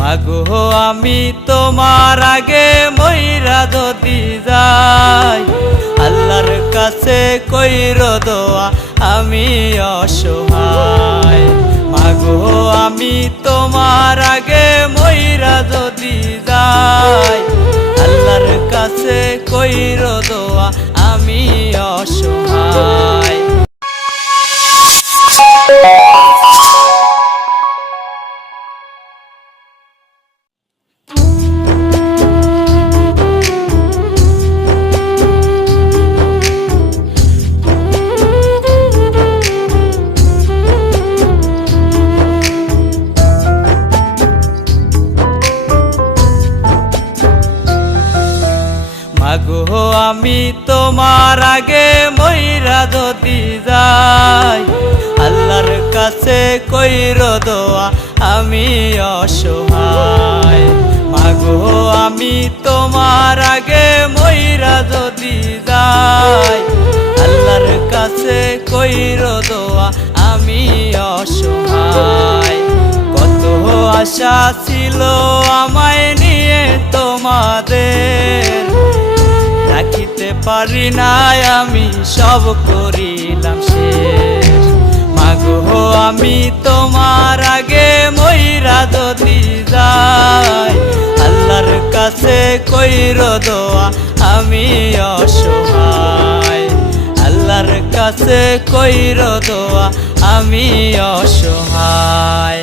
মাগো আমি তোমার আগে মইরা যদি যাই, আল্লাহর কাছে কইরো দোয়া আমি অসহায়। মাগো আমি তোমার আগে মইরা যদি যাই, আল্লাহর কাছে কইরো দোয়া আমি অসহায়। মাগো আমি তোমার আগে মইরা যদি যাই, আল্লাহর কাছে কইরো দোয়া আমি অসহায়। মাগো আমি তোমার আগে মইরা যদি যাই, আল্লাহর কাছে কইরো দোয়া আমি অসহায়। কত আশা ছিল আমায় নিয়ে তোমাদের, রাখিতে পারি নাই আমি সব করিলাম শেষ। মাগো আমি তোমার আগে মইরা যদি যাই, আল্লাহর কাছে কইরো দোয়া আমি অসহায়। আল্লাহর কাছে কইরো দোয়া আমি অসহায়।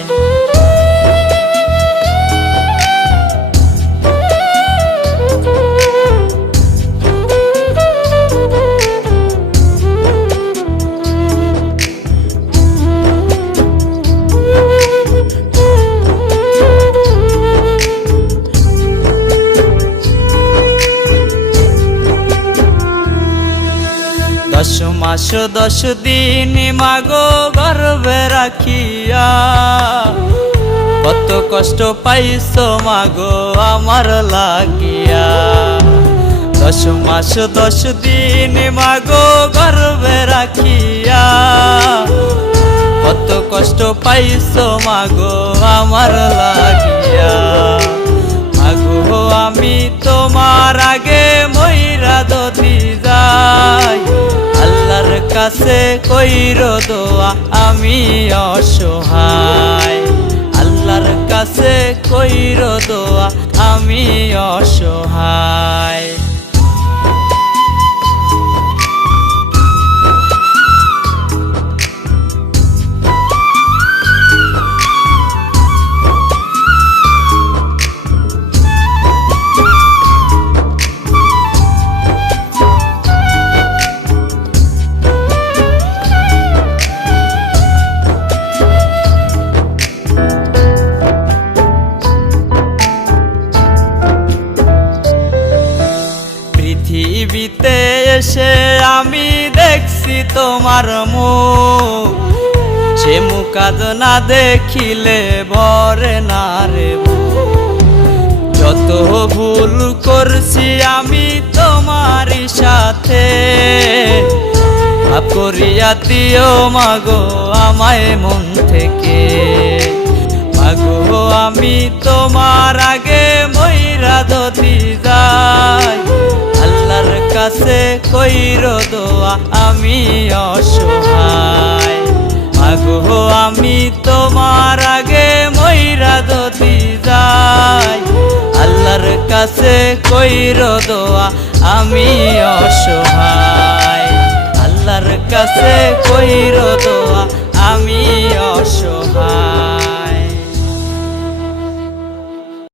দশ মাস 10 দিন মাগো গর্ভে রাখিয়া, কত কষ্ট পাইছো মাগো আমার লাগিয়া। 10 মাস 10 দিন মাগো গর্ভে রাখিয়া, কত কষ্ট পাইছো মাগো আমার লাগিয়া। মাগো আমি তোমার আগে মইরা যদি যাই, আল্লাহর কাছে কইরো দোয়া আমি অসহায়। আল্লাহর কাছে কইরো দোয়া আমি অসহায়। পৃথিবীতে এসে আমি দেখছি তোমার মুখ, সে মুখ আজ না দেখিলে ভরে না রে বুক। যত ভুল করছি আমি তোমারই সাথে, মাফ করিয়া দিও মাগো আমায় মন থেকে। মাগো আমি তোমার আগে মইরা যদি যাই, আল্লাহর কাছে কইরো দোয়া আমি অসহায়। মাগো আমি তোমার আগে মইরা যদি যাই, আল্লাহর কাছে কইরো দোয়া আমি অসহায়। আল্লাহর কাছে কইরো